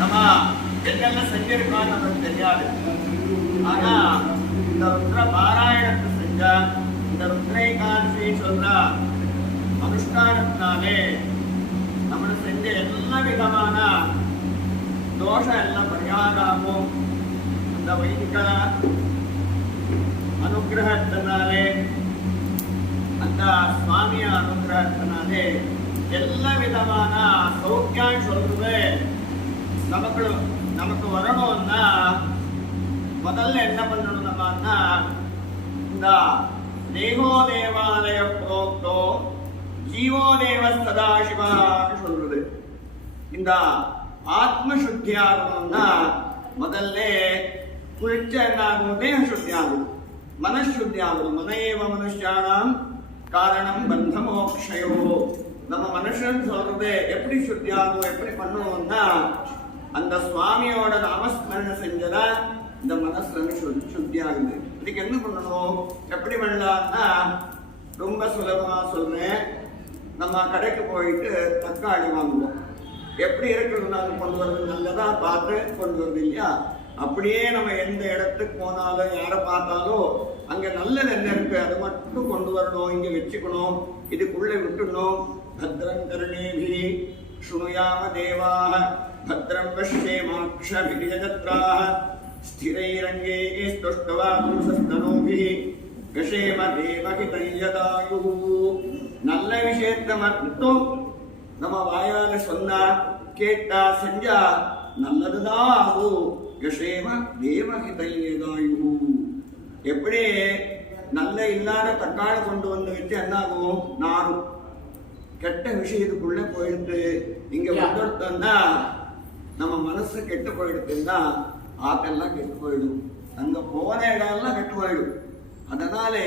நம்ம என்னென்ன செஞ்சிருக்கோம் நமக்கு தெரியாது. ஆனா இந்த ருத்ர பாராயணத்தை செஞ்சா, இந்த ருத்ரேகாதசி சொல்ற அனுஷ்டானத்தினாலே நம்ம செஞ்ச எல்லா விதமான தோஷம் எல்லாம் பரிகாரமும் அந்த வைதிக அனுகிரகத்தினாலே, அந்த சுவாமிய அனுகிரகத்தினாலே எல்லா விதமான சௌக்கியம் சொல்றது நமக்கு வரணும்னா முதல்ல என்ன பண்ணணும் நம்மன்னா, இந்த தேகோ தேவாலய புரோக்தோ ஜீவோ தேவ சதாசிவான்னு சொல்றது. இந்த ஆத்ம சுத்தி ஆகணும்னா முதல்ல குளிச்ச என்ன ஆகும்? தேக சுத்தி ஆகும், மனசுத்தி ஆகும். மனையேவ மனுஷானாம் காரணம் பந்த மோக்ஷயோ. நம்ம மனுஷன் சொல்றது எப்படி சுத்தி ஆகும், எப்படி பண்ணுவோம்னா, அந்த சுவாமியோட நாமஸ்மரணை செஞ்சதா இந்த மனசு சுத்தி ஆகுது. இதுக்கு என்ன பண்ணணும், எப்படி பண்ணலாம்னா, ரொம்ப சுலபமா சொல்றேன். நம்ம கடைக்கு போயிட்டு தக்காளி வாங்குவோம். எப்படி இருக்கிறதுனால கொண்டு வரது நல்லதா பார்த்து கொண்டு வருது இல்லையா? அப்படியே நம்ம எந்த இடத்துக்கு போனாலும் யாரை பார்த்தாலும் அங்க நல்லது என்ன இருக்கு அது மட்டும் கொண்டு வரணும், இங்க வச்சுக்கணும், இதுக்குள்ள விட்டுடணும். பத்ரம் கருணேபி சுணுயாம தேவாஹ பத்ரம் பஷ்யேமாக்ஷபிஜத்ராஹ ஸ்திரைரங்கே ஸ்துஷ்டவாகும்சஸ்தனோபிஹி கஷேம தேவஹிதயதாயுஹு. நல்ல விஷயத்தை மட்டும் நம்ம வாயால சொன்னா, கேட்டா, செஞ்சா நல்லதுதான் ஆகும். கஷேம தேவஹிதயதாயுஹு. எப்படி நல்ல இல்லாத தக்காளி கொண்டு வந்து வச்சு என்ன ஆகும்? நாரும் கெட்ட விஷயத்துக்குள்ள போயிடுத்து. இங்க வந்துட்டோம்னா நம்ம மனசு கெட்டு போயிடுத்துன்னா ஆட்டெல்லாம் கெட்டு போயிடும், அங்க போன இடம்லாம் கெட்டு போயிடும். அதனாலே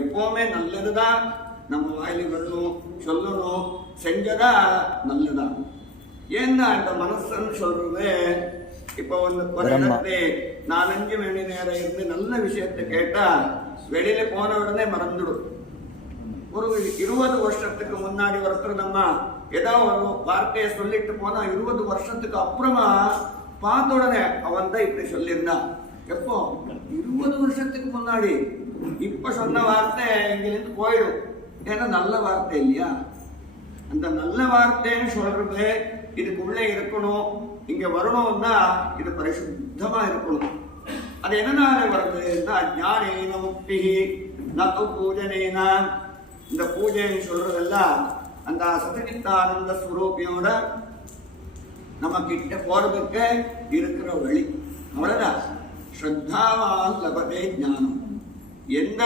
எப்பவுமே நல்லதுதான் நம்ம வாயில வரணும், சொல்லணும், செஞ்சதா நல்லதா. ஏன்னா இந்த மனசுன்னு சொல்றது, இப்ப ஒரு இடத்துல 4-5 மணி நேரம் இருந்து நல்ல விஷயத்தை கேட்டா வெளியில போன உடனே மறந்துடும். ஒரு 20 வருஷத்துக்கு முன்னாடி ஒருத்தர் நம்ம ஏதாவது ஒரு வார்த்தையை சொல்லிட்டு போனா 20 வருஷத்துக்கு அப்புறமா பார்த்த உடனே அவன் தான் இப்படி சொல்லியிருந்தான். எப்போ? 20 வருஷத்துக்கு முன்னாடி. இப்ப சொன்ன வார்த்தை இங்கிருந்து போயிடும். ஏன்னா நல்ல வார்த்தை இல்லையா? அந்த நல்ல வார்த்தைன்னு சொல்றது இதுக்குள்ளே இருக்கணும், இங்க வரணும்னா இது பரிசுத்தமா இருக்கணும். அது என்னனால வருதுன்னா, ஞானேன முக்தி நகு பூஜனேன. இந்த பூஜைன்னு சொல்றதெல்லாம் அந்த சதச்சித்தானந்த ஸ்வரூபியோட நம்ம கிட்ட போறதுக்கு இருக்கிற வழி. அவ்வளவுதான். ஸ்ரத்தாவான் லபதே ஞானம். எந்த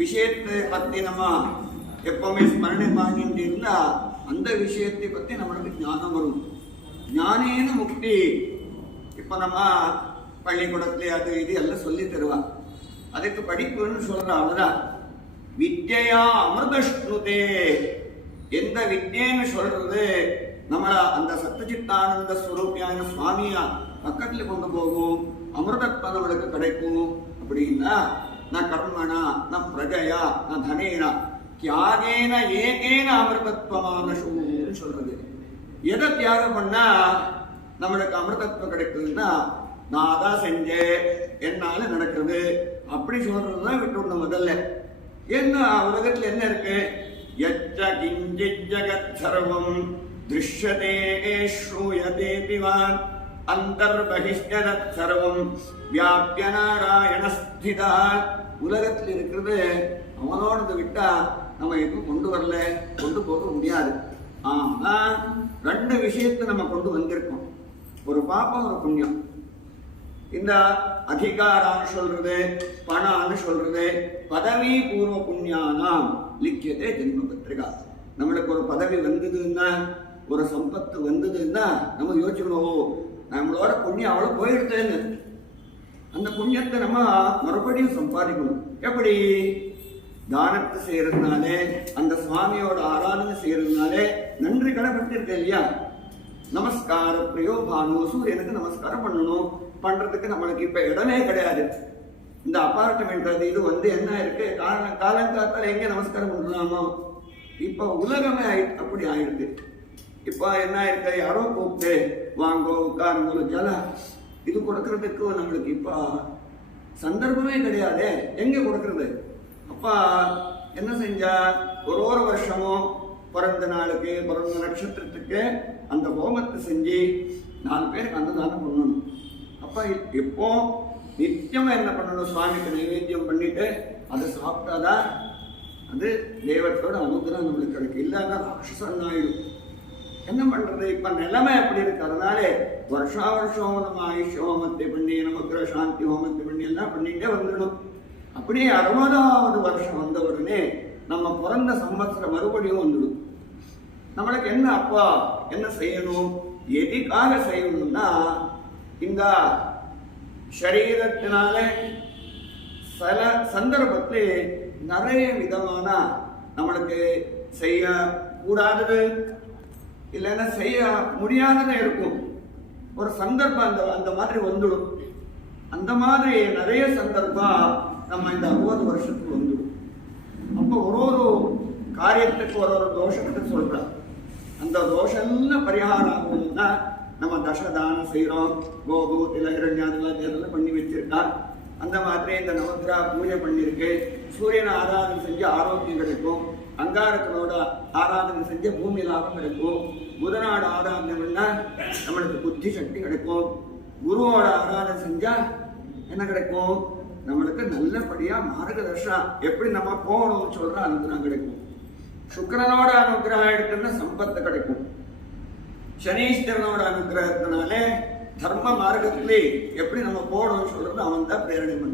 விஷயத்தை பத்தி நம்ம எப்பவுமே ஸ்மரணை பண்ணிட்டு இருந்தா அந்த விஷயத்தை பத்தி நம்மளுக்கு ஞானம் வரும். ஞானேன முக்தி. இப்ப நம்ம பள்ளிக்கூடத்துல அது இது எல்லாம் சொல்லி தருவா, அதுக்கு படிப்புன்னு சொல்ற. அவ்வளவுதான். வித்யா அமிர்தஷ்ணுதே. எந்த வித்யன்னு சொல்றது நம்மள அந்த சத்யசித்தானந்த ஸ்வரூபியான சுவாமியா பக்கத்துல கொண்டு போகும், அமிர்தத்வம் நம்மளுக்கு கிடைக்கும். அப்படின்னா ந கர்மணா ந பிரஜயா ந தனேனா தியாகேன ஏகேன அமிர்தத்வமான சொல்றது. எதை தியாகம் பண்ணா நம்மளுக்கு அமிர்தத்வம் கிடைக்குதுன்னா, நான் அதான் செஞ்சேன் என்னால நடக்குது அப்படி சொல்றதுதான் விட்டுடணும் முதல்ல. என்ன உலகத்துல என்ன இருக்கு? யச்ச கிஞ்சித் ஜகத் சர்வம் திருஷ்யதே ஸ்ரூயதே பிவான் அந்தர்பஹிஷ்யதத் சர்வம் வியாப்ய நாராயணஸ்திதா. உலகத்தில் இருக்கிறது அவனோடது விட்டா நம்ம எதுவும் கொண்டு வரல, கொண்டு போக முடியாது. ஆனா 2 விஷயத்தை நம்ம கொண்டு வந்திருக்கோம், ஒரு பாப்பம் ஒரு புண்ணியம். இந்த அதிகாரான்னு சொல்றது, பணான்னு சொல்றது, பதவி பூர்வ புண்ணியானாம் லிக்கியதே ஜென்ம பத்திரிகா. நம்மளுக்கு ஒரு பதவி வந்ததுன்னா, ஒரு சம்பத்து வந்ததுன்னா நம்ம யோசிக்கணும், நம்மளோட புண்ணியம் அவ்வளவு போயிடுதுன்னு. அந்த புண்ணியத்தை நம்ம மறுபடியும் சம்பாதிக்கணும். எப்படி? தானத்தை செய்யறதுனாலே, அந்த சுவாமியோட ஆராதனை செய்யறதுனாலே நன்றி கடப்பட்டிருக்க இல்லையா? நமஸ்கார பிரியோ பானு, சூரியனுக்கு நமஸ்காரம் பண்ணணும். பண்றதுக்கு நம்மளுக்கு இப்ப இடமே கிடையாது. இந்த அபார்ட்மெண்ட் அது இது வந்து என்ன இருக்கு, காலங்காத்தால எங்க நமஸ்காரம் பண்ணலாமோ? இப்ப உலகமே அப்படி ஆயிடுது. இப்போ என்ன இருக்க, யாரோ கூப்பிட்டு வாங்கோ உட்காருங்கோ ஜலம் இது கொடுக்கறதுக்கு நம்மளுக்கு இப்போ சந்தர்ப்பமே கிடையாது. எங்க கொடுக்கறது? அப்பா என்ன செஞ்சா, ஒரு வருஷமும் பிறந்த நாளுக்கு பிறந்த நட்சத்திரத்துக்கு அந்த ஹோமத்தை செஞ்சு 4 பேருக்கு அன்னதானம் பண்ணணும். அப்பா இப்போ நித்தியம் என்ன பண்ணணும், சுவாமிக்கு நைவேத்தியம் பண்ணிட்டு அதை சாப்பிட்டாதான் அது தெய்வத்தோட அனுகிரகம் நம்மளுக்கு கிடைக்கும். இல்லைன்னா ராட்சசன் ஆயிடும். என்ன பண்றது? இப்ப நிலைமை எப்படி இருக்கு. அதனாலே வருஷம் நம்ம ஆயுஷ் ஹோமத்தை பண்ணி நமக்கு சாந்தி ஹோமத்தை பண்ணி எல்லாம் பண்ணிட்டே வந்துடணும். அப்படியே 60வது வருஷம் வந்த உடனே நம்ம பிறந்த சம்பத்சரம் மறுபடியும் வந்துடும். நம்மளுக்கு என்ன அப்பா என்ன செய்யணும், எதுக்காக செய்யணும்னா, இந்த சரீரத்தினால சில சந்தர்ப்பத்தில் நிறைய விதமான நம்மளுக்கு செய்ய கூடாதது இல்லைன்னா செய்ய முடியாதது இருக்கும். ஒரு சந்தர்ப்பம் அந்த மாதிரி வந்துடும். அந்த மாதிரி நிறைய சந்தர்ப்பம் நம்ம இந்த 60 வருஷத்துக்கு வந்துடும். அப்போ ஒரு காரியத்துக்கு ஒரு தோஷத்தை சொல்றோம். அந்த தோஷம்லாம் பரிகாரம் ஆகணும்னா நம்ம தசதானம் செய்கிறோம். கோபு திலகிரண்யாதெல்லாம் பண்ணி வச்சிருக்கா. அந்த மாதிரி இந்த நவகிரா பூஜை பண்ணியிருக்கு. சூரியனை ஆராதனை செஞ்சு ஆரோக்கியம் கிடைக்கும். அங்காரக்கனோட ஆராதனை செஞ்ச பூமி லாபம் கிடைக்கும். புதனோட ஆராதனை பண்ணா நம்மளுக்கு புத்தி சக்தி கிடைக்கும். குருவோட ஆராதனை செஞ்சா என்ன கிடைக்கும், நம்மளுக்கு நல்லபடியா மார்கதர்ஷனம் எப்படி நம்ம போகணும்னு சொல்ற அனுகிரகம் கிடைக்கும். சுக்கிரனோட அனுகிரகம் எடுத்தோம்னா சம்பத்து கிடைக்கும். சனீஸ்வரனோட அனுகிரகத்தினாலே தர்ம மார்க்கத்திலே எப்படி நம்ம போகணும்னு சொல்றது அவன் தான் பிரேரணை பண்ண.